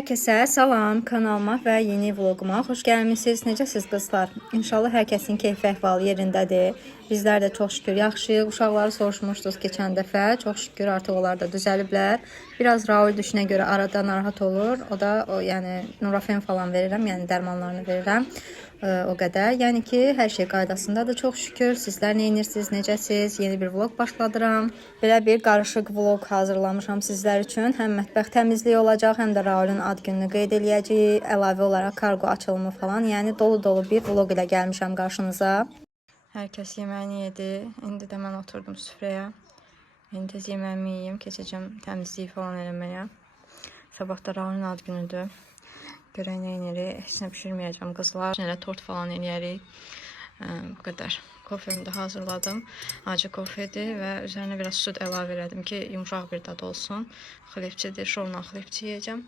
Herkese salam, kanalıma və yeni vloguma xoş gəlmisiniz. Necəsiz qızlar? İnşallah hər kəsin keyfi əhvalı yerindədir. Bizlər də çox şükür yaxşıyıq. Uşaqları soruşmuşdunuz keçən dəfə. Çox şükür artıq onlar da düzəliblər. Biraz Raul düşünə görə arada narahat olur. O da yəni Nurafen falan verirəm, yəni dərmanlarını verirəm. O qədər. Yəni ki, hər şey qaydasındadır. Çox şükür. Sizlər nə edirsiniz, necəsiz? Yeni bir vlog başladıram. Belə bir qarışıq vlog hazırlamışam sizlər üçün. Həm mətbəx təmizliyi olacaq, həm də Raulun ad gününü qeyd eləyəcəyik. Əlavə olaraq kargo açılımı falan. Yəni dolu-dolu bir vlog ilə gəlmişəm qarşınıza. Hər kəs yeməyini yedi. İndi də mən oturdum süfrəyə. İndi tez yeməyimi yeyim. Keçəcəm təmizliyi falan eləməyə. Sabah da Raulun ad günüdür. Görək nə edirik. Heç nə pişirməyəcəm qızlar. Elə tort falan eləyərik. Bu qədər. Kofemi də hazırladım. Acı kofedir və üzərinə biraz süd əlavə elədim ki, yumuşaq bir dad olsun. Xlebçidir. Şorla xlebçi yeyəcəm.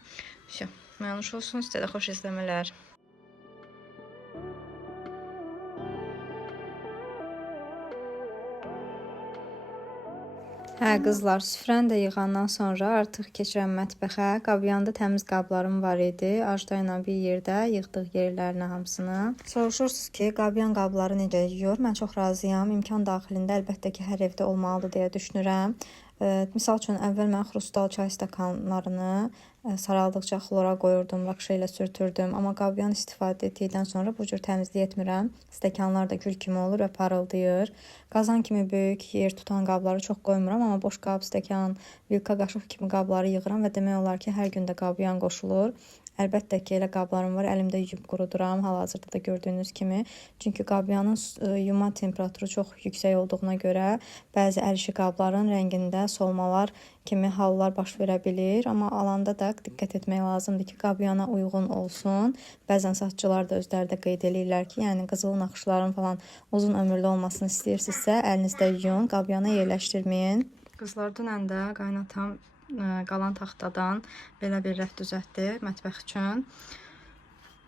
Mənuş olsun. Sizə də xoş izləmələr. Hə qızlar, süfrəni də yığandan sonra artıq keçirəm mətbəxə. Qabyanda təmiz qablarım var idi. Ajda ilə bir yerdə yığdıq yerlərini hamısını. Soruşursunuz ki, qabyan qabları necə yiyor? Mən çox razıyam. İmkan daxilində əlbəttə ki, hər evdə olmalıdır deyə düşünürəm. Misal üçün əvvəl mən xrustal çay stəkanlarını saraldıqca xlora qoyurdum, rakşa ilə sürtürdüm. Amma qabyan istifadə etdikdən sonra bu cür təmizlik etmirəm. Stəkanlar da gül kimi olur və parıldayır. Qazan kimi böyük yer tutan qabları çox qoymuram, amma boş qab, stəkan, vilka, qaşıq kimi qabları yığıram və demək olar ki, hər gün də qabyan qoşulur. Əlbəttə ki, elə qablarım var, əlimdə yuyub quruduram, hal-hazırda da gördüyünüz kimi. Çünki qabyanın yuma temperaturu çox yüksək olduğuna görə bəzi əlişi qabların rəngində solmalar kimi hallar baş verə bilir. Amma alanda da diqqət etmək lazımdır ki, qabyana uyğun olsun. Bəzən satıcılar da özləri də qeyd edirlər ki, yəni qızıl naxışların falan uzun ömürlü olmasını istəyirsinizsə, əlinizdə yuyun, qabyana yerləşdirməyin. Qızlar dünən də qaynatam qalan taxtadan belə bir rəf düzəltdi mətbəx üçün.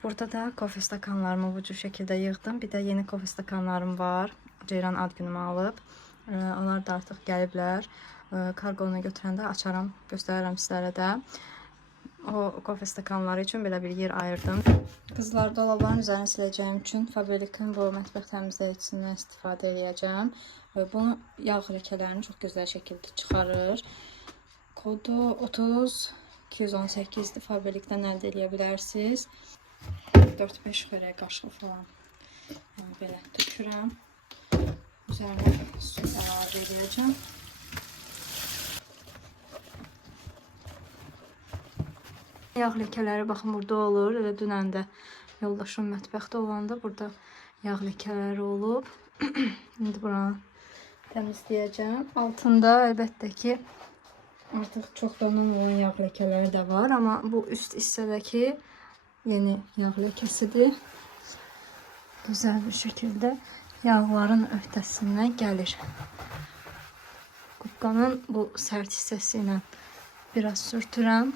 Burada da kofe stakanlarımı bu cür şəkildə yığdım. Bir də yeni kofe stakanlarım var. Ceyran ad günümü alıb. Onlar da artıq gəliblər. Kargonu götürəndə açaram, göstərərəm sizlərə də. O kofe stakanları üçün belə bir yer ayırdım. Qızlar, dolabların üzərini siləcəyim üçün Faberlic'in bu mətbəx təmizləyicisindən istifadə edəcəm. Bunu yağ ləkələrini çox gözəl şəkildə çıxarır. Kodu 30-218-dir. Faberlic'dən əldə edə bilərsiniz. 4-5 xörək qaşığı falan belə tökürəm. Üzərinə su əlavə edəcəm. Yağ ləkələri baxın burada olur. Elə dünən də yoldaşım mətbəxdə olanda burada yağ ləkələri olub. İndi buranı təmizləyəcəm. Altında əlbəttə ki artıq çoxdanın olan yağ ləkələri də var. Amma bu üst hissədəki yeni yağ ləkəsidir. Gözəl bir şəkildə yağların öhdəsindən gəlir. Qubqanın bu sərt hissəsi ilə biraz sürtürəm.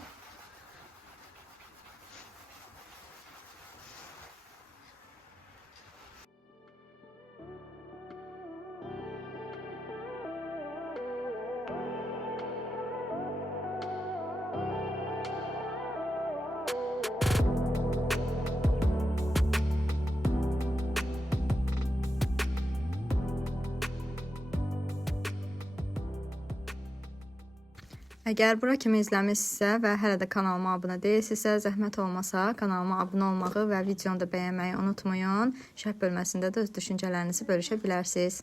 Əgər bura kimi izləmişsinizsə və hələ də kanalıma abunə deyilsinizsə, zəhmət olmasa kanalıma abunə olmağı və videonu da bəyənməyi unutmayın. Şərh bölməsində də öz düşüncələrinizi bölüşə bilərsiniz.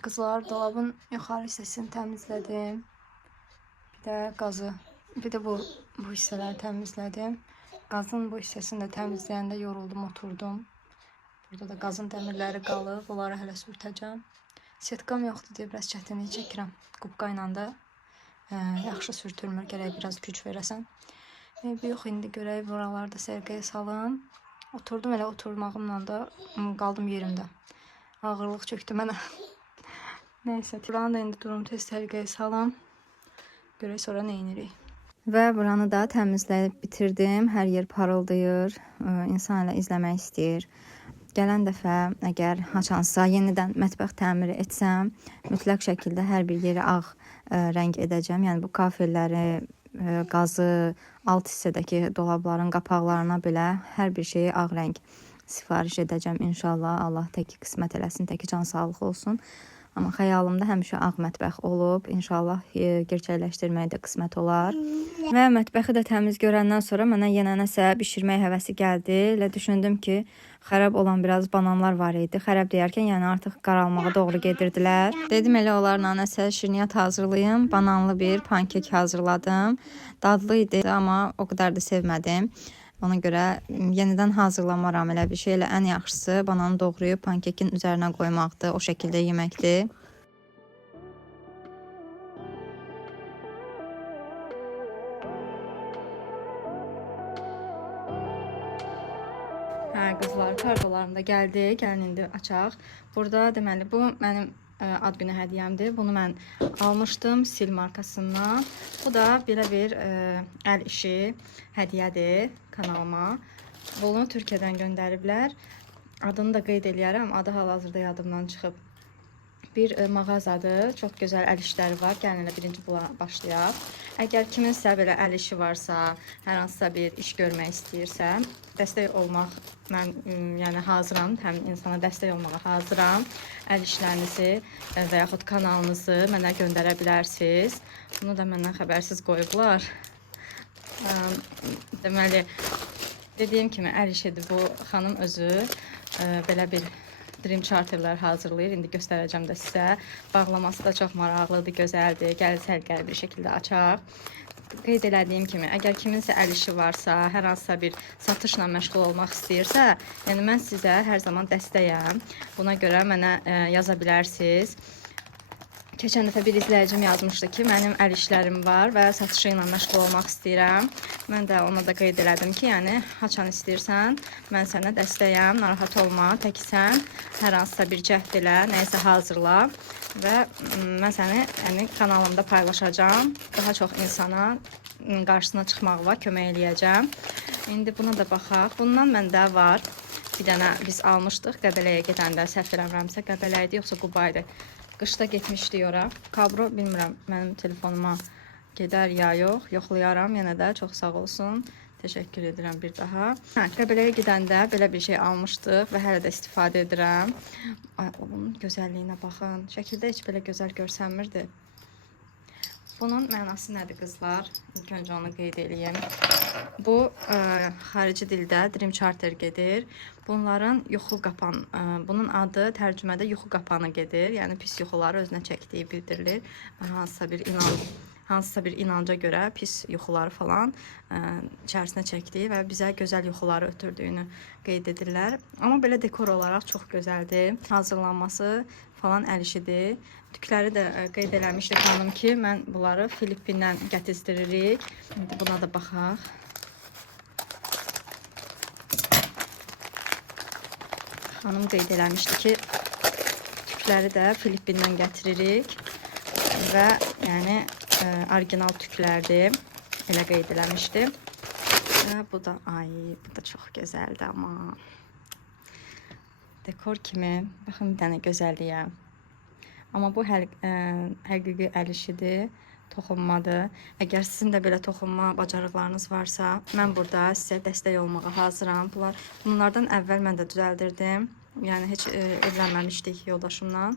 Qızlar, dolabın yuxarı hissəsini təmizlədim. Bir də qazı, bir də bu hissələri təmizlədim. Qazın bu hissəsini də təmizləyəndə yoruldum, oturdum. Burada da qazın dəmirləri qalıb, onları hələ sürtəcəm. Setkam yoxdur deyə biraz çətinlik çəkirəm. Qubqa ilə də yaxşı sürtülmür, gərək biraz güc verəsən. Yox, indi görək buraları da sərqəyə salım. Oturdum, elə oturmağımla da qaldım yerimdə. Ağırlıq çöktü mənə. Neysə, buranı da indi durum tez sərqəyə salım. Görək sonra nə edirik. Və buranı da təmizləyib bitirdim. Hər yer parıldayır. İnsan elə izləmək istəyir. Gələn dəfə əgər haçansa yenidən mətbəx təmiri etsəm, mütləq şəkildə hər bir yeri ağ rəng edəcəm. Yəni bu kafelləri, qazı, alt hissədəki dolabların qapaqlarına belə hər bir şeyi ağ rəng sifariş edəcəm inşallah. Allah təki qismət eləsin, təki can sağlıq olsun. Amma xəyalımda həmişə ağ mətbəx olub. İnşallah gerçəkləşdirmək də qismət olar. Və mətbəxi də təmiz görəndən sonra mənə yenə nəsə bişirmək həvəsi gəldi. Elə düşündüm ki, xərab olan biraz bananlar var idi. Xərab deyərkən, yəni artıq qaralmağa doğru gedirdilər. Dedim elə onlarla nəsə şirniyyat hazırlayım. Bananlı bir pankek hazırladım. Dadlı idi, amma o qədər də sevmədim. Ona görə yenidən hazırlamaram elə bir şey. Elə ən yaxşısı bananı doğrayıb pankekin üzərinə qoymaqdır, o şəkildə yeməkdir. Hə, qızlar, kartolarım da gəldi. Gəlin indi açaq. Burada deməli bu mənim ad günü hədiyyəmdir. Bunu mən almışdım Sil markasından. Bu da belə bir əl işi hədiyyədir kanalıma. Bunu Türkiyədən göndəriblər. Adını da qeyd eləyərəm. Adı hal-hazırda yadımdan çıxıb. Bir mağazadır. Çox gözəl əl işləri var. Gəlin elə birinci buna başlayaq. Əgər kiminsə belə əl işi varsa, hər hansısa bir iş görmək istəyirsə, dəstək olmaq mən yəni hazıram. Həmin insana dəstək olmağa hazıram. Əl işlərinizi və yaxud kanalınızı mənə göndərə bilərsiniz. Bunu da məndən xəbərsiz qoyublar. Deməli, dediyim kimi əl işidir bu xanım özü. Belə bir Dream Charter'lar hazırlayır. İndi göstərəcəm də sizə. Bağlaması da çox maraqlıdır, gözəldir. Gəl sərgəli bir şəkildə açaq. Qeyd elədiyim kimi, əgər kiminsə əl işi varsa, hər hansısa bir satışla məşğul olmaq istəyirsə, yəni mən sizə hər zaman dəstəyəm. Buna görə mənə yaza bilərsiniz. Keçən dəfə bir izləyicim yazmışdı ki, mənim əl işlərim var və satışı ilə məşğul olmaq istəyirəm. Mən də ona da qeyd elədim ki, yəni haçan istəyirsən, mən sənə dəstəyəm, narahat olma, tək sən hər hansısa bir cəhd elə, nəysə hazırla və mən səni yəni, kanalımda paylaşacağam. Daha çox insana qarşısına çıxmağıma kömək eləyəcəm. İndi buna da baxaq. Bundan məndə var. Bir dənə biz almışdıq Qəbələyə gedəndə, səhv eləmirəmsə Qəbələ idi, yoxsa Qubaydı. Qışda getmişdik ora. Kabro bilmirəm mənim telefonuma gedər ya yox. Yoxlayaram yenə də. Çox sağ olsun. Təşəkkür edirəm bir daha. Qəbələyə gedəndə belə bir şey almışdıq və hələ də istifadə edirəm. Ay, onun gözəlliyinə baxın. Şəkildə heç belə gözəl görsənmirdi. Bunun mənası nədir qızlar? İlk öncə onu qeyd edeyim. Bu xarici dildə Dream Charter gedir. Bunların yuxu qapan, bunun adı tərcümədə yuxu qapanı gedir. Yəni pis yuxuları özünə çəkdiyi bildirilir. Hansısa bir inanca görə pis yuxuları falan içərisinə çəkdiyi və bizə gözəl yuxuları ötürdüyünü qeyd edirlər. Amma belə dekor olaraq çox gözəldir. Hazırlanması falan əl işidir. Tükləri də qeyd eləmişdi xanım ki, mən bunları Filippindən gətizdiririk. İndi buna da baxaq. Xanım qeyd eləmişdi ki, tükləri də Filippindən gətiririk və yəni orijinal tüklərdir. Elə qeyd eləmişdi. Və bu da bu da çox gözəldir amma dekor kimi. Baxın bir dənə gözəlliyə. Amma bu həqiqi əl işidir, toxunmadır. Əgər sizin də belə toxunma bacarıqlarınız varsa, mən burada sizə dəstək olmağa hazıram. Bunlardan əvvəl mən də düzəldirdim. Yəni heç evlənməmişdik yoldaşımla.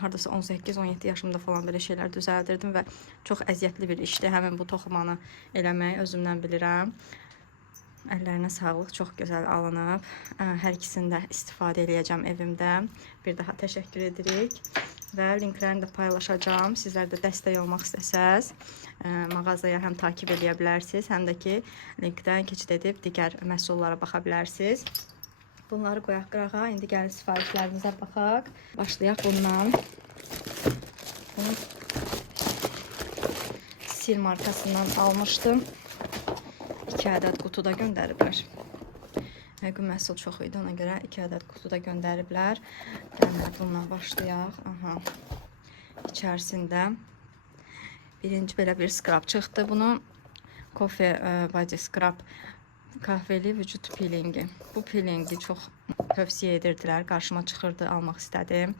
Hardasa 18-17 yaşımda falan belə şeylər düzəldirdim və çox əziyyətli bir işdir. Həmin bu toxumanı eləmək özümdən bilirəm. Əllərinə sağlıq, çox gözəl alınıb. Hər ikisini də istifadə edəcəm evimdə. Bir daha təşəkkür edirik. Və linklərini də paylaşacağım. Sizlər də dəstək olmaq istəsəz, mağazaya həm takib edə bilərsiniz, həm də ki, linkdən keçid edib digər məhsullara baxa bilərsiniz. Bunları qoyaq qırağa. İndi gəlir sifarişlərimizə baxaq. Başlayaq bundan. Bunu Sil markasından almışdım. 2 ədəd qutuda göndəriblər. Həqiqi məhsul çox idi, ona görə 2 ədəd qutuda göndəriblər. Bundan başlayaq. Aha. İçərisində birinci belə bir skrab çıxdı. Bunu Coffee Body Scrub kahveli vücut peelingi. Bu peelingi çox tövsiyə edirdilər. Qarşıma çıxırdı, almaq istədim.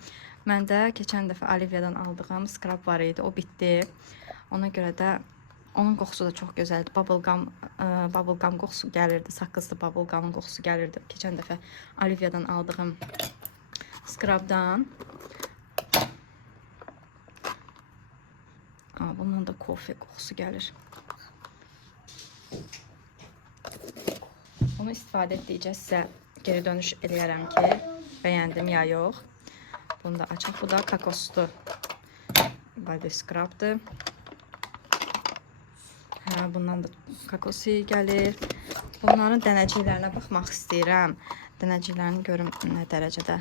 Mən də keçən dəfə Olivia'dan aldığım skrab var idi. O bitdi. Ona görə də onun qoxusu da çox gözəldir. Bubblegum qoxusu gəlirdi. Saqqızlı bubblegum qoxusu gəlirdi. Keçən dəfə Olivia'dan aldığım skrabdan. Bundan da kofe qoxusu gəlir. Bunu istifadə etdikcə sizə geri dönüş eləyərəm ki, bəyəndim ya yox. Bunu da açaq. Bu da kakoslu body scrub'dır. Bundan da kokosu gəlir. Bunların dənəciklərinə baxmaq istəyirəm. Dənəciklərini görüm nə dərəcədə.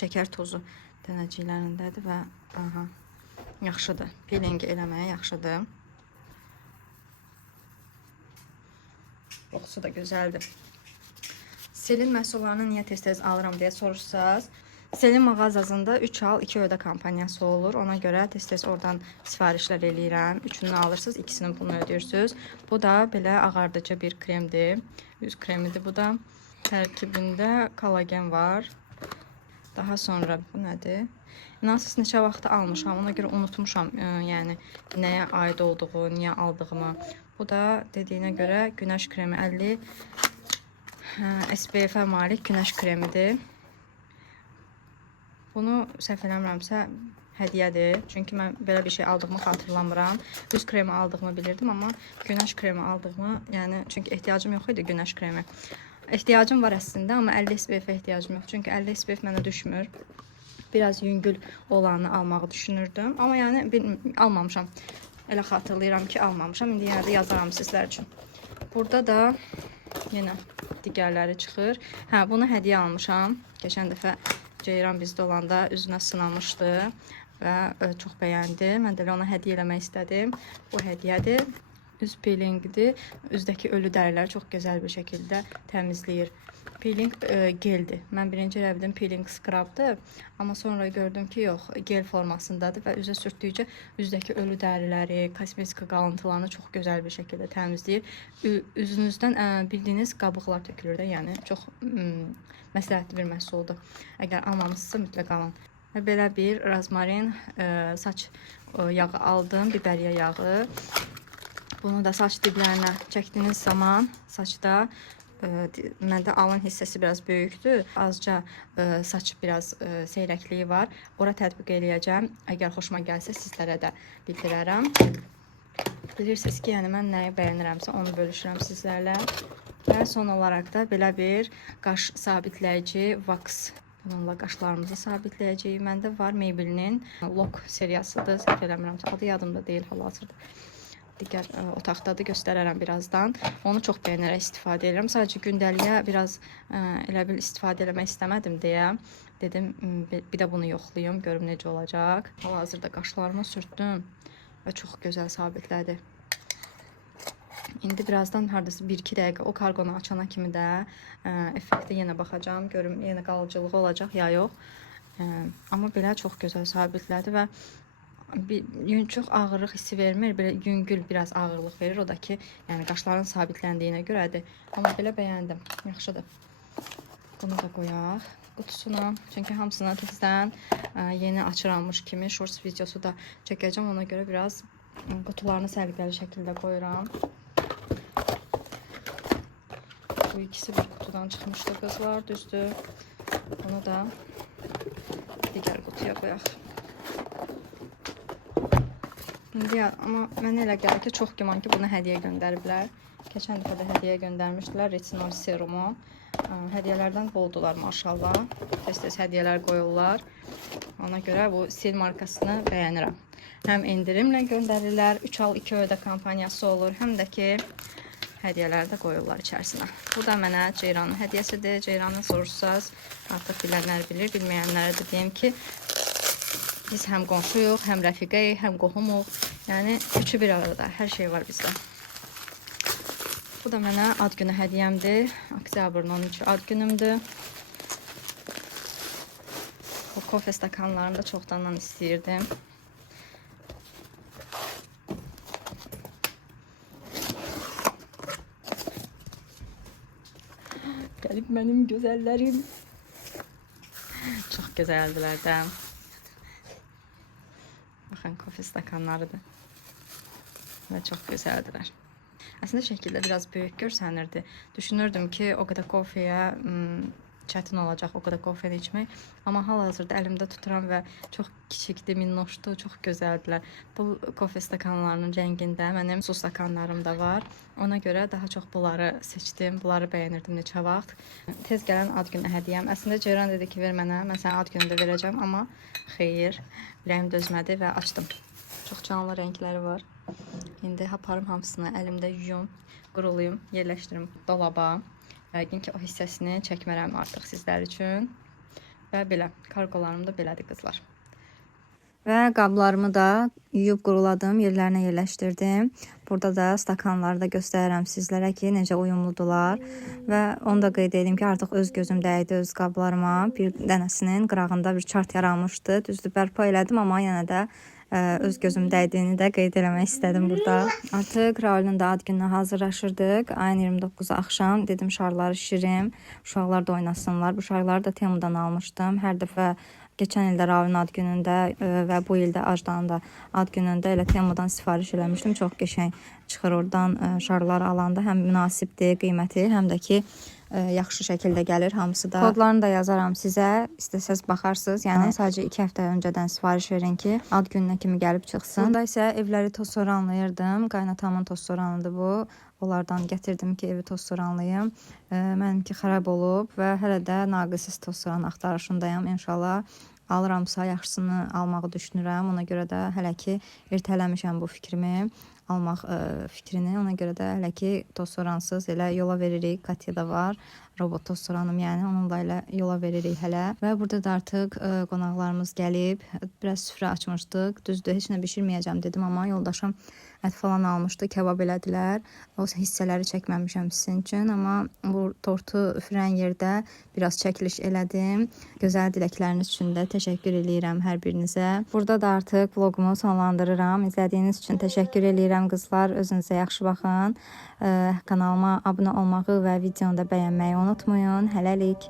Şəkər tozu dənəciklərindədir və yaxşıdır. Peelingi eləməyə yaxşıdır. Qoxusu da gözəldir. Selin məhsullarını niyə tez-tez alıram deyə soruşsaz, Selin mağazasında 3 al 2 ödə kampaniyası olur. Ona görə tez-tez oradan sifarişlər eləyirəm. Üçünü alırsınız, ikisinin pulunu ödəyirsiniz. Bu da belə ağardıcı bir kremdir. Yüz kremidir bu da. Tərkibində kollagen var. Daha sonra bu nədir? İnansız neçə vaxtı almışam, ona görə unutmuşam, yəni nəyə aid olduğu, niyə aldığımı. Bu da dediyinə görə günəş kremi 50 SPF-ə malik günəş kremidir. Bunu səhv eləmirəmsə hədiyyədir. Çünki mən belə bir şey aldığımı xatırlamıram. Üz kremi aldığımı bilirdim, amma günəş kremi aldığımı, yəni çünki ehtiyacım yox idi günəş kremi. Ehtiyacım var əslində, amma 50 SPF-ə ehtiyacım yox. Çünki 50 SPF mənə düşmür. Biraz yüngül olanı almağı düşünürdüm. Amma yəni almamışam. Elə xatırlayıram ki, almamışam. İndi yenə də yazaram sizlər üçün. Burada da yenə digərləri çıxır. Bunu hədiyyə almışam. Keçən dəfə Ceyran bizdə olanda üzünə sınamışdı və çox bəyəndi. Mən də ona hədiyyə eləmək istədim. Bu hədiyyədir. Üz peelingidir. Üzdəki ölü dəriləri çox gözəl bir şəkildə təmizləyir. Peeling geldir. Mən birinci elə bildim peeling scrub'dır. Amma sonra gördüm ki, yox, gel formasındadır və üzə sürtdükcə üzdəki ölü dəriləri, kosmetika qalıntılarını çox gözəl bir şəkildə təmizləyir. Üzünüzdən bildiyiniz qabıqlar tökülür də, yəni çox məsləhətli bir məhsuldur. Əgər almamısınızsa mütləq alın. Və belə bir rozmarin saç yağı aldım, biberiya yağı. Bunu da saç diblərinə çəkdiyiniz zaman saçda məndə alın hissəsi biraz böyükdür. Azca saç biraz seyrəkliyi var. Ora tətbiq eləyəcəm. Əgər xoşuma gəlsə sizlərə də bildirərəm. Bilirsiniz ki, yəni mən nəyi bəyənirəmsə onu bölüşürəm sizlərlə. Və son olaraq da belə bir qaş sabitləyici wax. Bununla qaşlarımızı sabitləyəcəyik. Məndə var Maybelline Lock seriyasıdır. Səhv eləmirəmsə, adı yadımda deyil hal-hazırda. Digər otaqdadır, göstərərəm birazdan. Onu çox bəyənərək istifadə edirəm. Sadəcə gündəliyə biraz elə bil istifadə eləmək istəmədim deyə dedim, bir də bunu yoxlayım, görüm necə olacaq. Hal-hazırda qaşlarımı sürtdüm və çox gözəl sabitlədi. İndi birazdan hardasa 1-2 dəqiqə o karqonu açana kimi də effektə yenə baxacağım, görüm yenə qalıcılığı olacaq ya yox. Amma belə çox gözəl sabitlədi və çox ağırlıq hissi vermir, belə yüngül biraz ağırlıq verir. O da ki, yəni qaşların sabitləndiyinə görədir. Amma belə bəyəndim, yaxşıdır. Bunu da qoyaq qutusuna. Çünki hamısına tezdən yeni açıranmış kimi shorts videosu da çəkəcəm. Ona görə biraz qutularını səliqəli şəkildə qoyuram. Bu ikisi bir qutudan çıxmışdı qızlar, düzdür. Bunu da digər qutuya qoyaq. Amma mənə elə gəlir ki, çox güman ki, bunu hədiyyə göndəriblər. Keçən dəfə də hədiyyə göndərmişdilər retinol serumu. Hədiyyələrdən boldular maşallah. Tez-tez hədiyyələr qoyurlar. Ona görə bu Sil markasını bəyənirəm. Həm endirimlə göndərirlər, 3 al 2 ödə kampaniyası olur. Həm də ki, hədiyyələri də qoyurlar içərisinə. Bu da mənə Ceyranın hədiyyəsidir. Ceyranı soruşsaz, artıq bilənlər bilir, bilməyənlərə də deyim ki, biz həm qonşuyuq, həm rəfiqəyik, həm qohumuq. Yəni, üçü bir arada, hər şey var bizdə. Bu da mənə ad günü hədiyyəmdir. Oktyabrın 13-ü ad günümdür. O kofe stakanlarını da çoxdandan istəyirdim. Gəlib mənim gözəllərim. Çox gözəldilər də. Baxın, kofe stakanlarıdır. Və çox gözəldilər. Əslində şəkildə biraz böyük görsənirdi. Düşünürdüm ki, o qədər kofeyə çətin olacaq, o qədər kofeni içmək. Amma hal-hazırda əlimdə tuturam və çox kiçikdir, minnoşdur, çox gözəldilər. Bu kofe stakanlarının rəngində mənim su stakanlarım da var. Ona görə daha çox bunları seçdim, bunları bəyənirdim neçə vaxt. Tez gələn ad günü hədiyyəm. Əslində Ceyran dedi ki, ver mənə, mən sənə ad günündə verəcəm, amma xeyr, ürəyim dözmədi və açdım. Çox canlı rəngləri var. İndi aparım hamısını əlimdə yuyum, qurulayım, yerləşdirim dolaba. Yəqin ki, o hissəsini çəkmərəm artıq sizlər üçün. Və belə, karqolarım da belədir qızlar. Və qablarımı da yuyub quruladım, yerlərinə yerləşdirdim. Burada da stakanları da göstərirəm sizlərə ki, necə uyumludular. Və onu da qeyd edim ki, artıq öz gözüm dəydi öz qablarıma. Bir dənəsinin qırağında bir çart yaranmışdı. Düzdür, bərpa elədim, amma yenə də öz gözüm dəydiyini də qeyd eləmək istədim burada. Artıq Raulun da ad gününə hazırlaşırdıq. Ayın 29-u axşam dedim şarları şişirim, uşaqlar da oynasınlar. Bu şarları da Temudan almışdım. Hər dəfə geçən ildə Raulun ad günündə və bu ildə Ajdanın da ad günündə elə Temudan sifariş eləmişdim. Çox qəşəng çıxır oradan şarları alanda. Həm münasibdir qiyməti, həm də ki yaxşı şəkildə gəlir hamısı da. Kodlarını da yazaram sizə. İstəsəz baxarsınız. Yəni sadəcə 2 həftə öncədən sifariş verin ki, ad gününə kimi gəlib çıxsın. Burada isə evləri toz soranlayırdım. Qaynatamın toz soranıdır bu. Onlardan gətirdim ki, evi toz soranlayım. Mənimki xarab olub və hələ də naqisiz toz soran axtarışındayım. İnşallah alıramsa yaxşısını almağı düşünürəm. Ona görə də hələ ki ertələmişəm bu fikrimi, almaq fikrini. Ona görə də hələ ki toz soransız elə yola veririk. Katya da var. Robot toz soranım, yəni onunla elə yola veririk hələ. Və burada da artıq qonaqlarımız gəlib. Biraz süfrə açmışdıq. Düzdür, heç nə bişirməyəcəm dedim, amma yoldaşım ət falan almışdı, kebab elədilər. O hissələri çəkməmişəm sizin üçün, amma bu tortu üfürən yerdə biraz çəkiliş elədim. Gözəl diləkləriniz üçün də təşəkkür eləyirəm hər birinizə. Burada da artıq vlogumu sonlandırıram. İzlədiyiniz üçün təşəkkür eləyirəm qızlar. Özünüzə yaxşı baxın. Kanalıma abunə olmağı və videonu da bəyənməyi unutmayın. Hələlik.